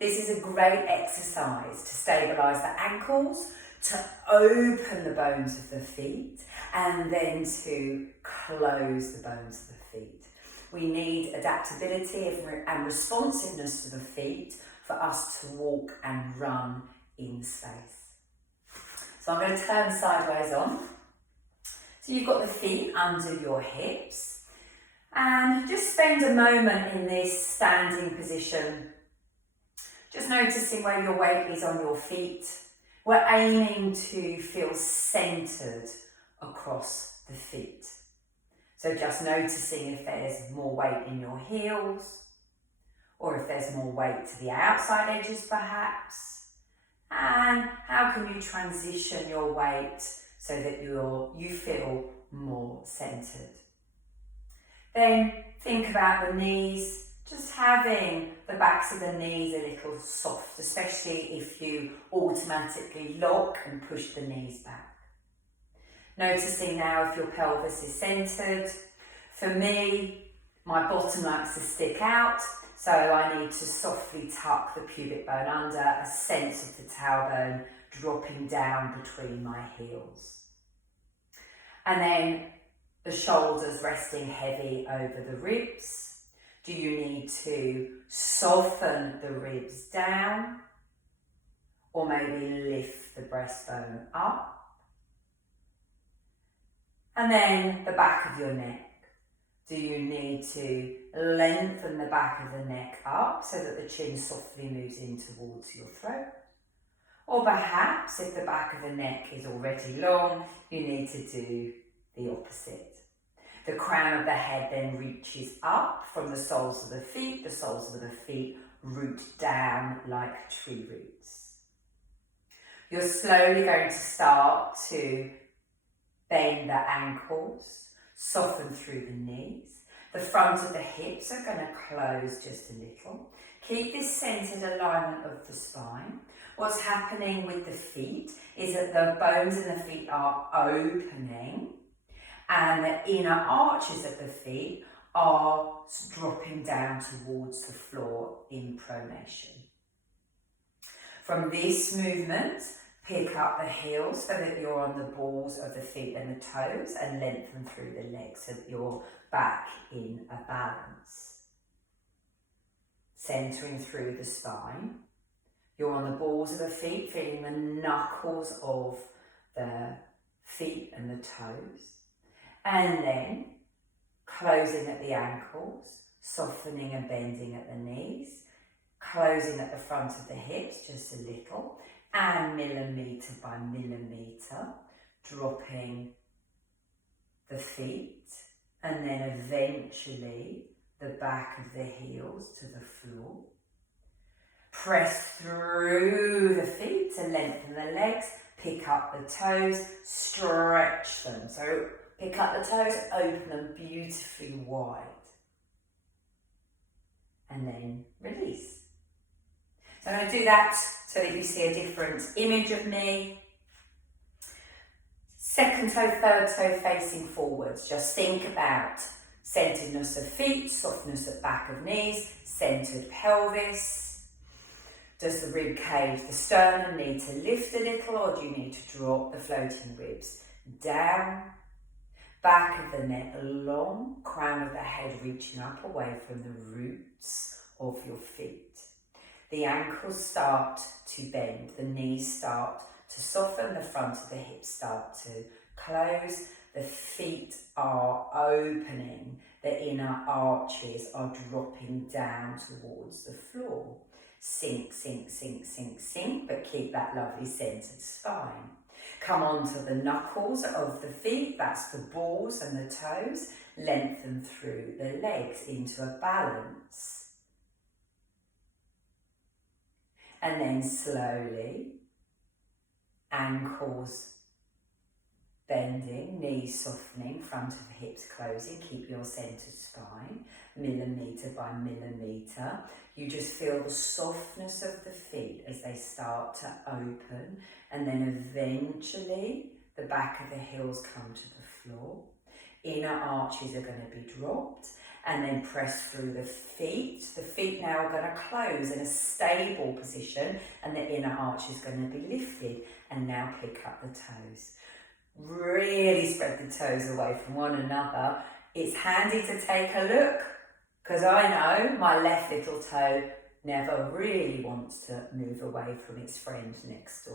This is a great exercise to stabilise the ankles, to open the bones of the feet, and then to close the bones of the feet. We need adaptability and responsiveness to the feet for us to walk and run in space. So I'm going to turn sideways on. So you've got the feet under your hips, and just spend a moment in this standing position, just noticing where your weight is on your feet. We're aiming to feel centred across the feet. So just noticing if there's more weight in your heels, or if there's more weight to the outside edges perhaps. And how can you transition your weight so that you feel more centred? Then think about the knees. Just having the backs of the knees a little soft, especially if you automatically lock and push the knees back. Noticing now if your pelvis is centred. For me, my bottom likes to stick out, so I need to softly tuck the pubic bone under, a sense of the tailbone dropping down between my heels. And then the shoulders resting heavy over the ribs. Do you need to soften the ribs down, or maybe lift the breastbone up? And then the back of your neck. Do you need to lengthen the back of the neck up so that the chin softly moves in towards your throat? Or perhaps if the back of the neck is already long, you need to do the opposite. The crown of the head then reaches up from the soles of the feet. The soles of the feet root down like tree roots. You're slowly going to start to bend the ankles, soften through the knees. The front of the hips are going to close just a little. Keep this centered alignment of the spine. What's happening with the feet is that the bones in the feet are opening, and the inner arches of the feet are dropping down towards the floor in pronation. From this movement, pick up the heels so that you're on the balls of the feet and the toes, and lengthen through the legs so that you're back in a balance. Centering through the spine. You're on the balls of the feet, feeling the knuckles of the feet and the toes. And then closing at the ankles, softening and bending at the knees, closing at the front of the hips just a little, and millimetre by millimetre, dropping the feet, and then eventually the back of the heels to the floor. Press through the feet to lengthen the legs, pick up the toes, stretch them. So pick up the toes, open them beautifully wide. And then release. So I'm going to do that so that you see a different image of me. Second toe, third toe facing forwards. Just think about centeredness of feet, softness at back of knees, centered pelvis. Does the rib cage, the sternum need to lift a little, or do you need to drop the floating ribs down? Back of the neck long, crown of the head reaching up away from the roots of your feet. The ankles start to bend, the knees start to soften, the front of the hips start to close, the feet are opening, the inner arches are dropping down towards the floor. Sink, sink, sink, sink, sink, but keep that lovely centered spine. Come onto the knuckles of the feet, that's the balls and the toes. Lengthen through the legs into a balance. And then slowly, ankles bending, knees softening, front of hips closing. Keep your centered spine, millimetre by millimetre. You just feel the softness of the feet as they start to open, and then eventually the back of the heels come to the floor. Inner arches are going to be dropped, and then press through the feet. The feet now are going to close in a stable position, and the inner arch is going to be lifted. And now pick up the toes. Really spread the toes away from one another. It's handy to take a look, because I know my left little toe never really wants to move away from its friend next door.